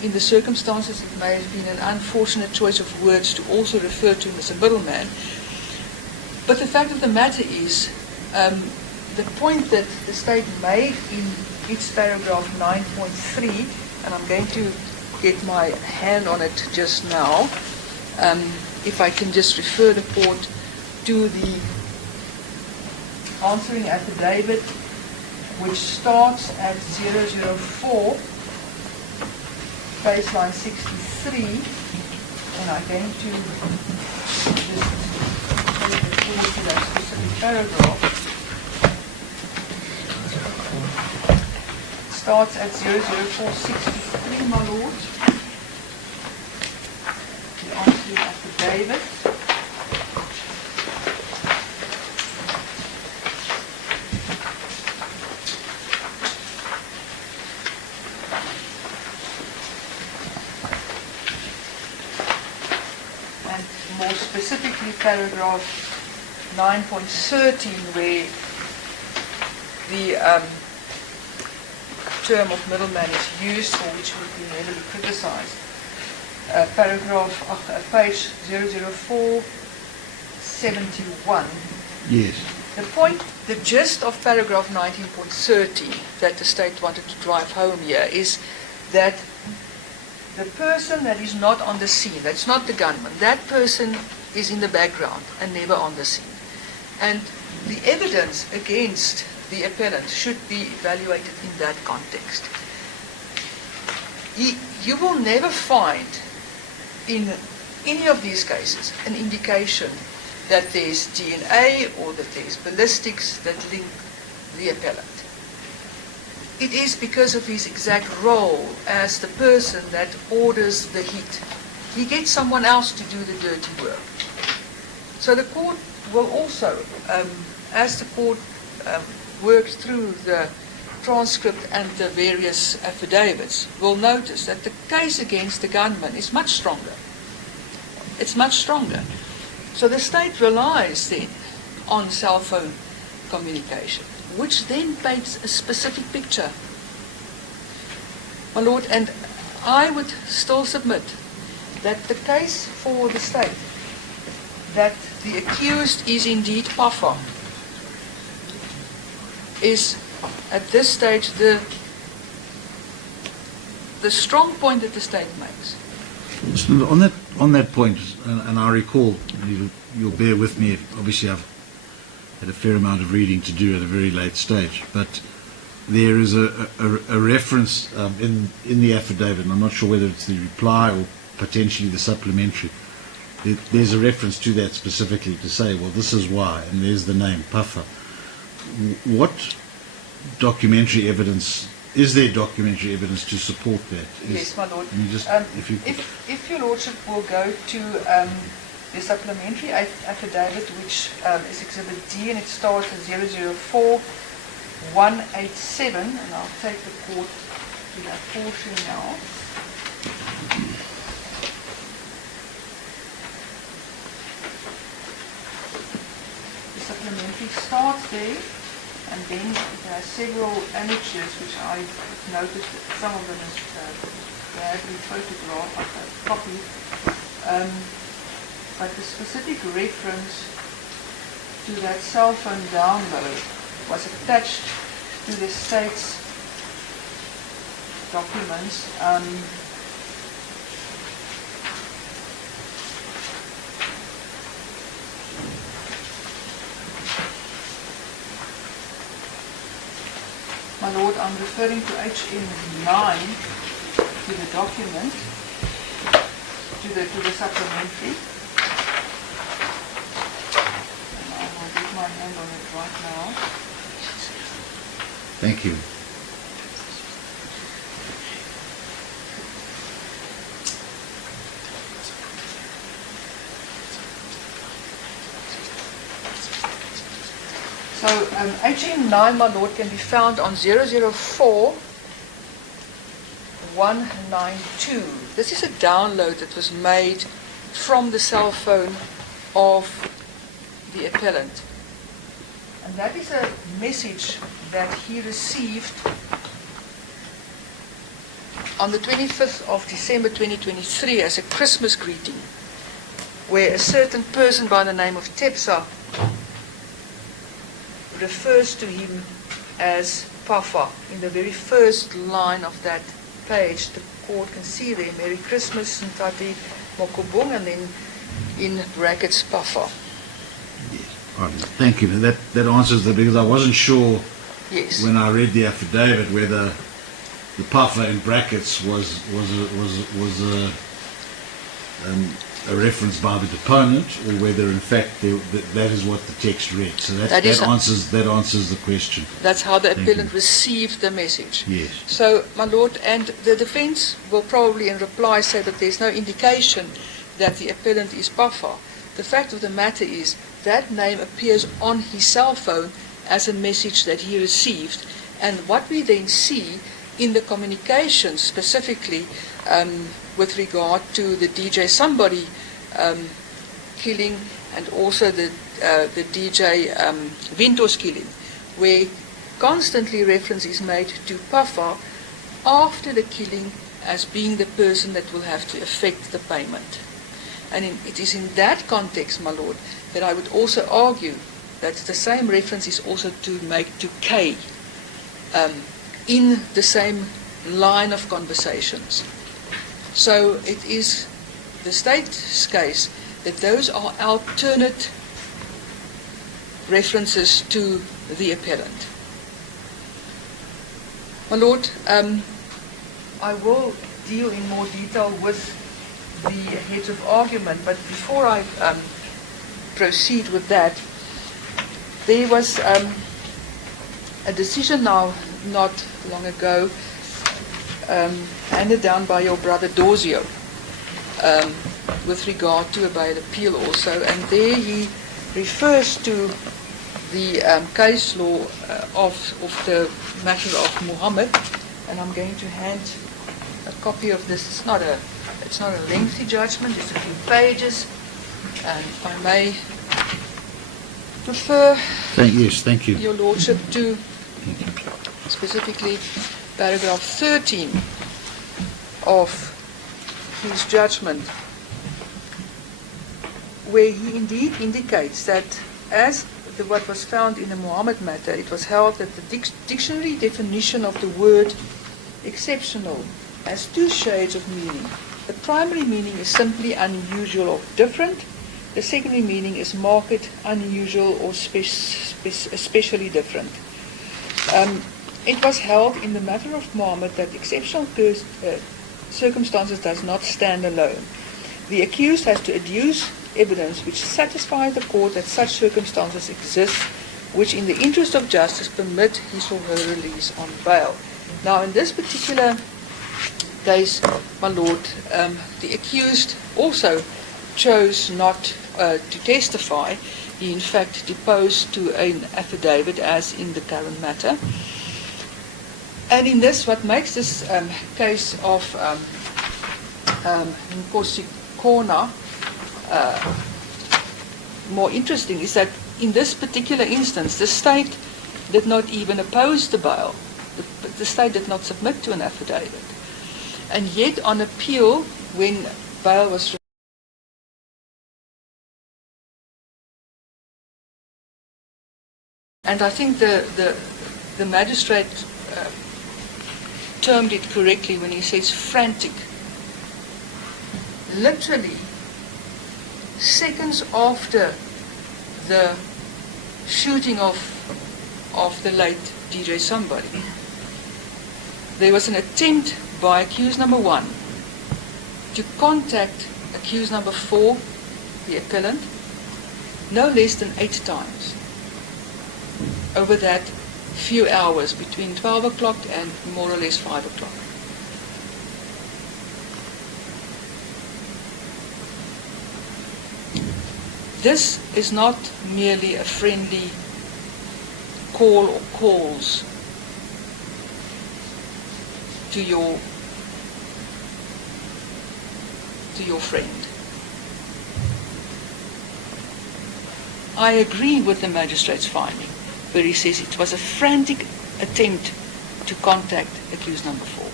in the circumstances it may have been an unfortunate choice of words to also refer to him as a middleman. But the fact of the matter is, the point that the state made in its paragraph 9.3, and I'm going to get my hand on it just now, if I can just refer the court to the answering affidavit, which starts at 004, baseline 63, and I'm going to just refer to that specific paragraph. Starts at 00463, my lord. The answering affidavit. And more specifically, paragraph 9.13, where the term of middleman is used, for which we've been heavily criticized. Page 00471. Yes. The gist of paragraph 19.30 that the state wanted to drive home here is that the person that is not on the scene, that's not the gunman, that person is in the background and never on the scene. And the evidence against the appellant should be evaluated in that context. You will never find in any of these cases an indication that there's DNA or that there's ballistics that link the appellant. It is because of his exact role as the person that orders the hit. He gets someone else to do the dirty work. So the court will also, as the court worked through the transcript and the various affidavits, will notice that the case against the gunman is much stronger. It's much stronger. So the state relies then on cell phone communication, which then paints a specific picture. My lord, and I would still submit that the case for the state, that the accused is indeed Paffa, is at this stage the strong point that the state makes. So on that point, and I recall, you'll bear with me, obviously I've had a fair amount of reading to do at a very late stage, but there is a reference in the affidavit, and I'm not sure whether it's the reply or potentially the supplementary. There's a reference to that specifically to say, well, this is why, and there's the name, Paffa. What documentary evidence, is there documentary evidence to support that? Yes, my lord. If your lordship will go to the supplementary affidavit, which is Exhibit D, and it starts at 004187, and I'll take the court to that portion now. The supplementary starts there, and then it has several annexures, which I noticed that some of them is badly photographed, like a copy. But the specific reference to that cell phone download was attached to the state's documents. My Lord, I'm referring to HM9, to the document, to the supplementary. And I will get my hand on it right now. Thank you. So HM9, my Lord, can be found on 004192. This is a download that was made from the cell phone of the appellant. And that is a message that he received on the 25th of December 2023 as a Christmas greeting, where a certain person by the name of Tepsa refers to him as Papa. In the very first line of that page, the court can see there, Merry Christmas, Ntati Mokobong, and then in brackets, Papa. Yes. All right. Thank you. That answers that, because I wasn't sure Yes. when I read the affidavit whether the Puffer in brackets was a reference by the deponent, or whether in fact that is what the text read. So that answers the question. That's how the Thank appellant you. received the message. Yes. So, my Lord, and the defense will probably in reply say that there's no indication that the appellant is Puffer. The fact of the matter is that name appears on his cell phone as a message that he received, and what we then see in the communications specifically with regard to the DJ Sumbody killing, and also the DJ Vintos killing, where constantly reference is made to Puffer after the killing as being the person that will have to effect the payment. And it is in that context, my Lord, that I would also argue that the same reference is also to make to K in the same line of conversations. So it is the state's case that those are alternate references to the appellant. My Lord, I will deal in more detail with the heads of argument, but before I proceed with that, there was a decision now not long ago handed down by your brother Dozio with regard to a bail appeal also, and there he refers to the case law of the matter of Muhammad, and I'm going to hand a copy of this. It's not a lengthy judgment, it's a few pages, and if I may refer Thank you. your Lordship to specifically paragraph 13 of his judgment, where he indeed indicates that as what was found in the Muhammad matter, it was held that the dictionary definition of the word exceptional has two shades of meaning. The primary meaning is simply unusual or different. The secondary meaning is marked, unusual, or especially different. It was held in the matter of Muhammad that exceptional circumstances does not stand alone. The accused has to adduce evidence which satisfies the court that such circumstances exist, which in the interest of justice permit his or her release on bail. Now, in this particular case, my Lord, the accused also chose not to testify. He in fact deposed to an affidavit as in the current matter. And in this, what makes this case of Kgosi corner more interesting is that in this particular instance, the state did not even oppose the bail. The state did not submit to an affidavit. And yet on appeal, when bail was and I think the magistrate termed it correctly when he says frantic. Literally, seconds after the shooting of the late DJ Sumbody, there was an attempt by accused number 1 to contact accused number 4, the appellant, no less than 8 times over that few hours between 12 o'clock and more or less 5 o'clock. This is not merely a friendly call or calls to your friend. I agree with the magistrate's finding, where he says it was a frantic attempt to contact accused number 4.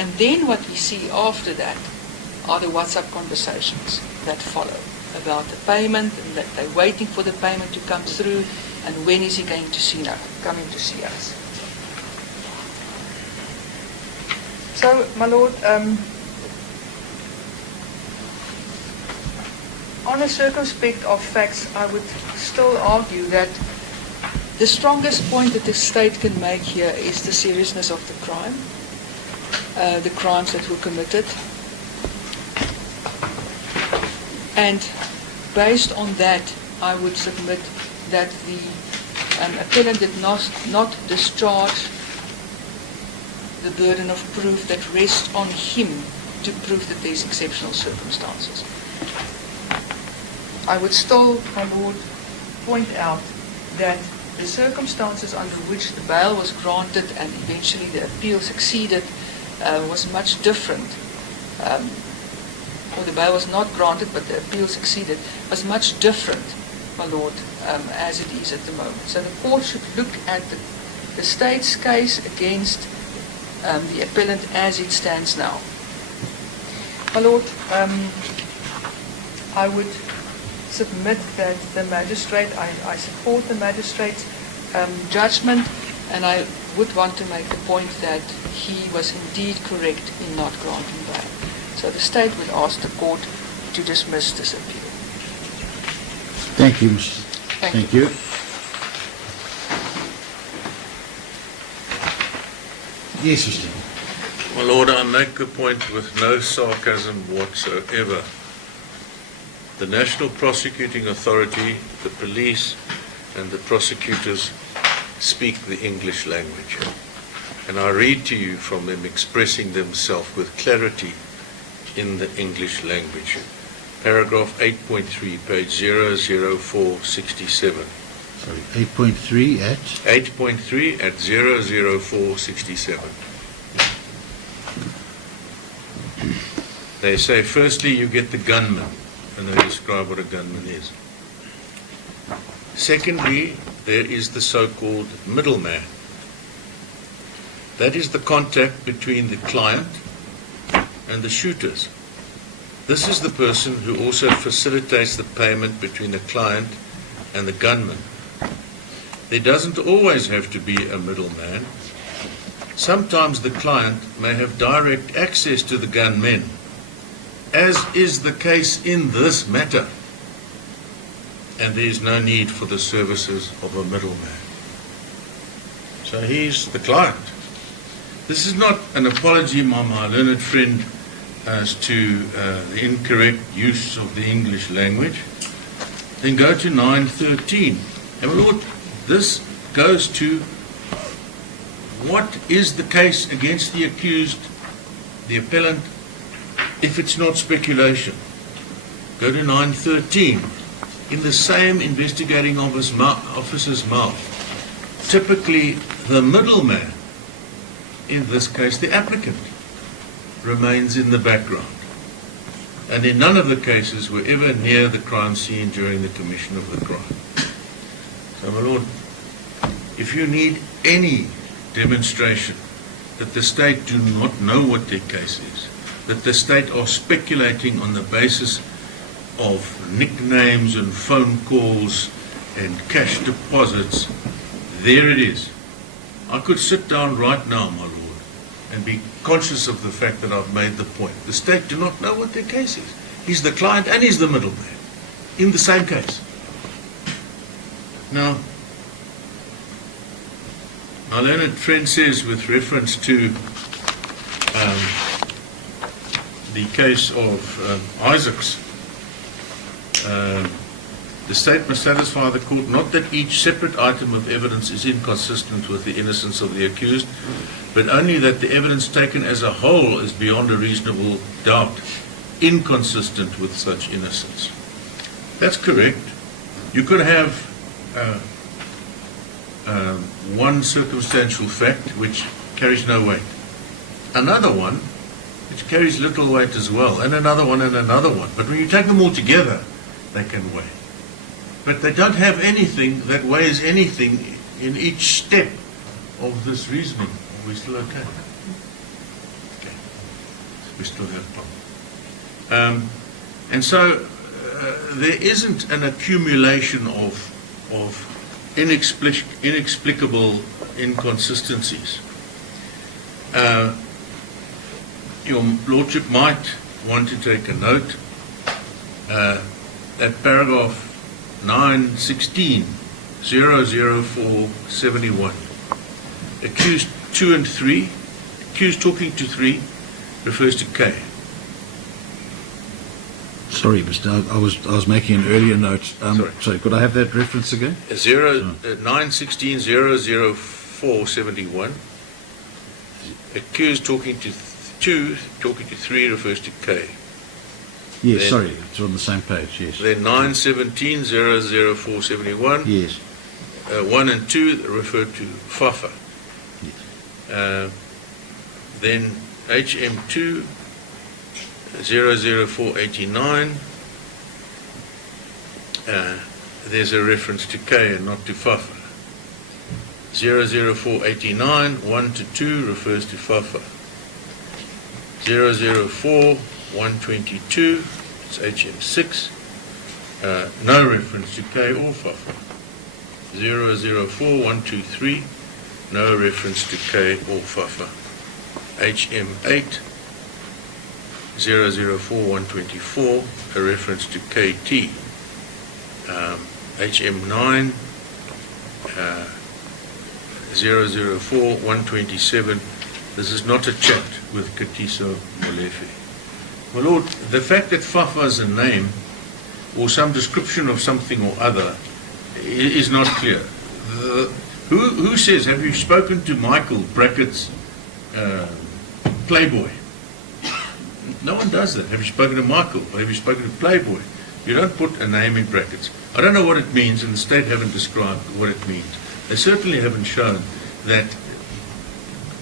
And then what we see after that are the WhatsApp conversations that follow about the payment, and that they're waiting for the payment to come through, and when is he going to coming to see us. So, my Lord, on a circumspect of facts, I would still argue that the strongest point that the state can make here is the seriousness of the crime, the crimes that were committed. And based on that, I would submit that the appellant did not discharge the burden of proof that rests on him to prove that there's exceptional circumstances. I would still, my Lord, point out that the circumstances under which the bail was granted and eventually the appeal succeeded was much different. Or the bail was not granted, but the appeal succeeded, was much different, my Lord, as it is at the moment. So the court should look at the state's case against the appellant as it stands now. My Lord, I would submit that the magistrate, I support the magistrate's judgment, and I would want to make the point that he was indeed correct in not granting bail. So the state would ask the court to dismiss this appeal. Thank you, Mr. Thank you. Yes, Mr. My Lord, I make the point with no sarcasm whatsoever. The National Prosecuting Authority, the police, and the prosecutors speak the English language. And I read to you from them expressing themselves with clarity in the English language. Paragraph 8.3, page 00467. Sorry, 8.3 at? 8.3 at 00467. They say, firstly, you get the gunman, and they describe what a gunman is. Secondly, there is the so-called middleman. That is the contact between the client and the shooters. This is the person who also facilitates the payment between the client and the gunman. There doesn't always have to be a middleman. Sometimes the client may have direct access to the gunmen, as is the case in this matter, and there is no need for the services of a middleman. So he's the client. This is not an apology, my learned friend, as to the incorrect use of the English language. Then go to 913. And Lord, this goes to what is the case against the accused, the appellant, if it's not speculation. Go to 913. In the same investigating officer's mouth, typically the middleman, in this case the applicant, remains in the background. And in none of the cases were ever near the crime scene during the commission of the crime. So, my Lord, if you need any demonstration that the state do not know what their case is, that the state are speculating on the basis of nicknames and phone calls and cash deposits, there it is. I could sit down right now, my Lord, and be conscious of the fact that I've made the point. The state do not know what their case is. He's the client and he's the middleman in the same case. Now, my learned friend says, with reference to the case of Isaacs, the state must satisfy the court not that each separate item of evidence is inconsistent with the innocence of the accused, but only that the evidence taken as a whole is beyond a reasonable doubt inconsistent with such innocence. That's correct. You could have one circumstantial fact which carries no weight, another one which carries little weight as well, and another one and another one. But when you take them all together, they can weigh. But they don't have anything that weighs anything in each step of this reasoning. Are we still okay? Okay. We still have time. And so there isn't an accumulation of inexplicable inconsistencies. Your Lordship might want to take a note at paragraph 916, 00471. Accused 2 and 3, accused talking to 3 refers to K. Sorry, Mr. I was making an earlier note. Sorry, could I have that reference again? 916, 00471. Accused talking to 2, talking to 3 refers to K. Yes, Then, sorry, it's on the same page, yes. Then 917, 00471. Yes. 1 and 2 refer to Fafa. Yes. Then HM2, 00489. There's a reference to K and not to Fafa. 00489, 1 to 2 refers to Fafa. 004 122, it's HM6, no reference to K or Fafa. 004 123, no reference to K or Fafa. HM8, 004 124, a reference to KT. HM9, 004 127, this is not a chat with Katiso Molefe. My Lord, the fact that Fafa is a name or some description of something or other is not clear. Who says, have you spoken to Michael, brackets, Playboy? No one does that. Have you spoken to Michael? Or have you spoken to Playboy? You don't put a name in brackets. I don't know what it means, and the state haven't described what it means. They certainly haven't shown that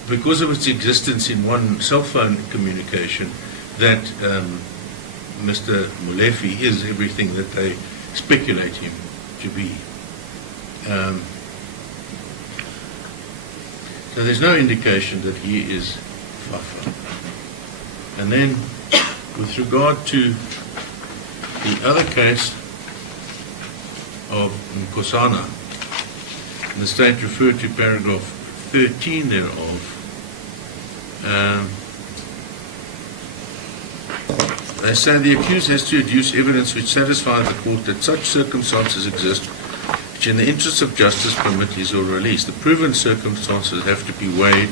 because of its existence in one cell phone communication, that Mr. Molefe is everything that they speculate him to be. So there's no indication that he is Fafa. And then, with regard to the other case of Nkosana, the state referred to paragraph 13 thereof. They say the accused has to adduce evidence which satisfies the court that such circumstances exist which in the interests of justice permit his or release. The proven circumstances have to be weighed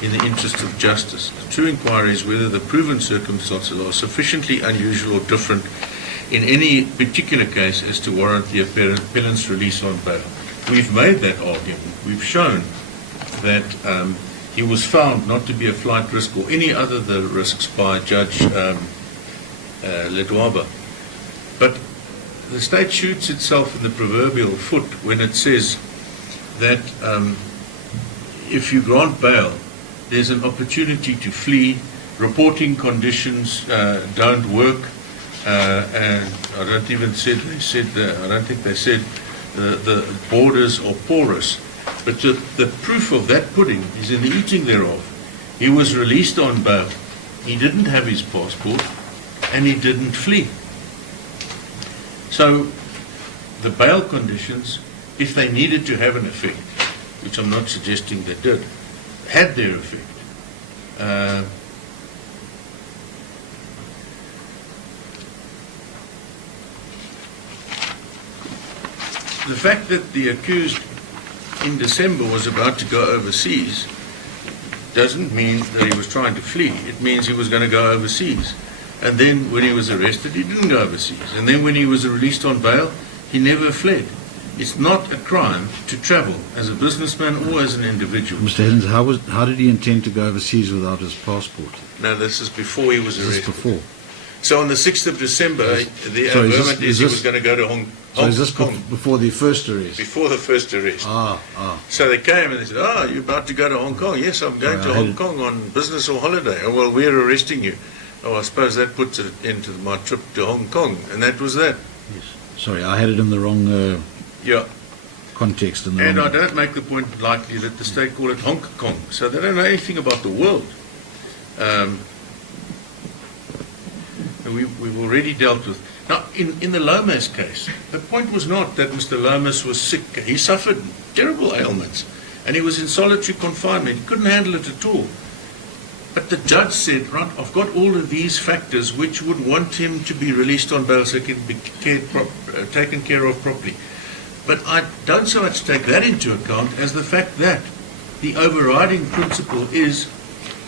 in the interest of justice. The true inquiry is whether the proven circumstances are sufficiently unusual or different in any particular case as to warrant the appellant's release on bail. We've made that argument. We've shown that he was found not to be a flight risk or any other of the risks by Judge Ledwaba. But the state shoots itself in the proverbial foot when it says that if you grant bail, there's an opportunity to flee, reporting conditions don't work, and I don't think they said the borders are porous. But the proof of that pudding is in the eating thereof. He was released on bail. He didn't have his passport, and he didn't flee. So the bail conditions, if they needed to have an effect, which I'm not suggesting they did, had their effect. The fact that the accused in December was about to go overseas doesn't mean that he was trying to flee. It means he was going to go overseas. And then when he was arrested, he didn't go overseas. And then when he was released on bail, he never fled. It's not a crime to travel as a businessman or as an individual. Mr. Hiddens, how did he intend to go overseas without his passport? No, this is before he was arrested. This is before. So on the 6th of December, the averment is he was going to go to Hong So is this Kong. before the first arrest? Before the first arrest. Ah. So they came and they said, you're about to go to Hong Kong. Yes, I'm going to Hong Kong on business or holiday. Oh, well, we're arresting you. Oh, I suppose that puts it into my trip to Hong Kong. And that was that. Yes. Sorry, I had it in the wrong Yeah. context. And I don't make the point lightly that the state call it Hong Kong. So they don't know anything about the world. We've already dealt with. Now, in the Lomas case, the point was not that Mr. Lomas was sick. He suffered terrible ailments, and he was in solitary confinement. He couldn't handle it at all. But the judge said, right, I've got all of these factors which would want him to be released on bail so he can be taken care of properly. But I don't so much take that into account as the fact that the overriding principle is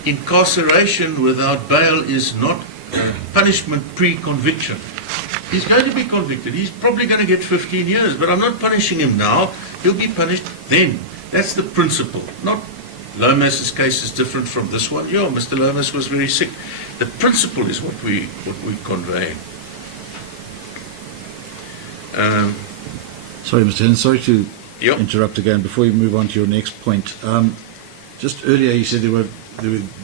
incarceration without bail is not punishment pre-conviction. He's going to be convicted. He's probably going to get 15 years, but I'm not punishing him now. He'll be punished then. That's the principle. Not Lomas's case is different from this one. Yeah, Mr. Lomas was very sick. The principle is what we convey. Sorry, Mr. Hiddens, sorry to interrupt again. Before you move on to your next point, just earlier you said there were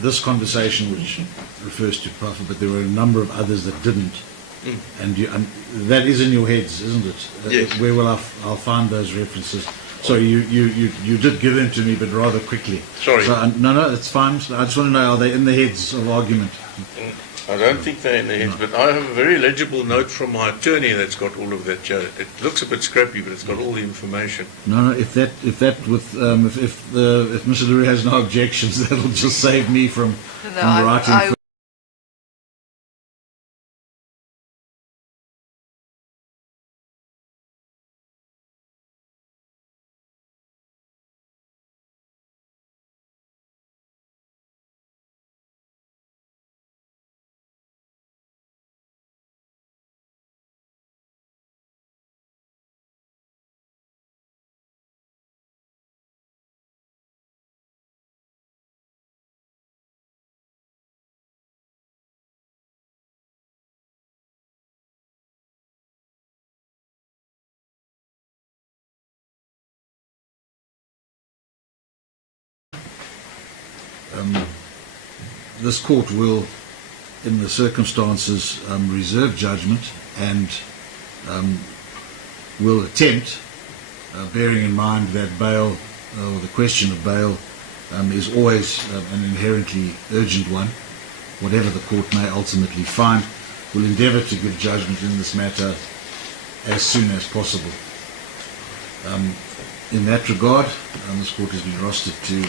this conversation which refers to profit, but there were a number of others that didn't. And that is in your heads, isn't it? Yes. Where will I'll find those references? Sorry, you did give them to me, but rather quickly. Sorry. So, no, it's fine. I just want to know, are they in the heads of argument? I don't think they're in the heads, but I have a very legible note from my attorney that's got all of that. It looks a bit scrappy, but it's got all the information. No. If Mr. Lurie has no objections, that'll just save me from writing. This court will, in the circumstances, reserve judgment and will attempt, bearing in mind that bail, or the question of bail, is always an inherently urgent one, whatever the court may ultimately find, will endeavour to give judgment in this matter as soon as possible. In that regard, this court has been rostered to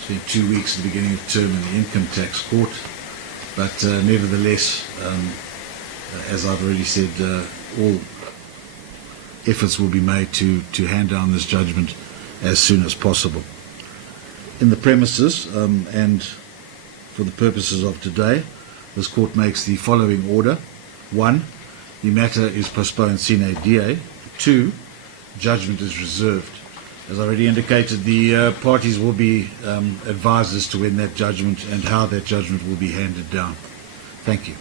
spend 2 weeks at the beginning of term in the income tax court, but nevertheless, as I've already said, all efforts will be made to hand down this judgment as soon as possible. In the premises, and for the purposes of today, this court makes the following order. 1, the matter is postponed sine die. 2, judgment is reserved. As I already indicated, the parties will be advised as to when that judgment and how that judgment will be handed down. Thank you.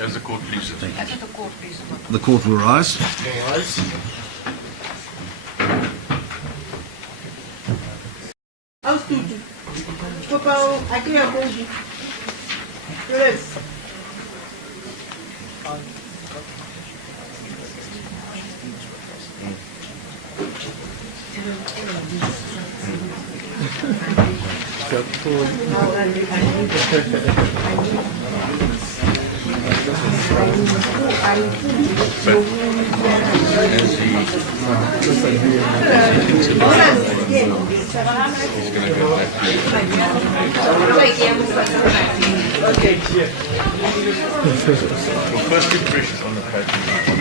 As the court pleases. Thank you. As the court pleases. The court will rise. First impressions on the pattern.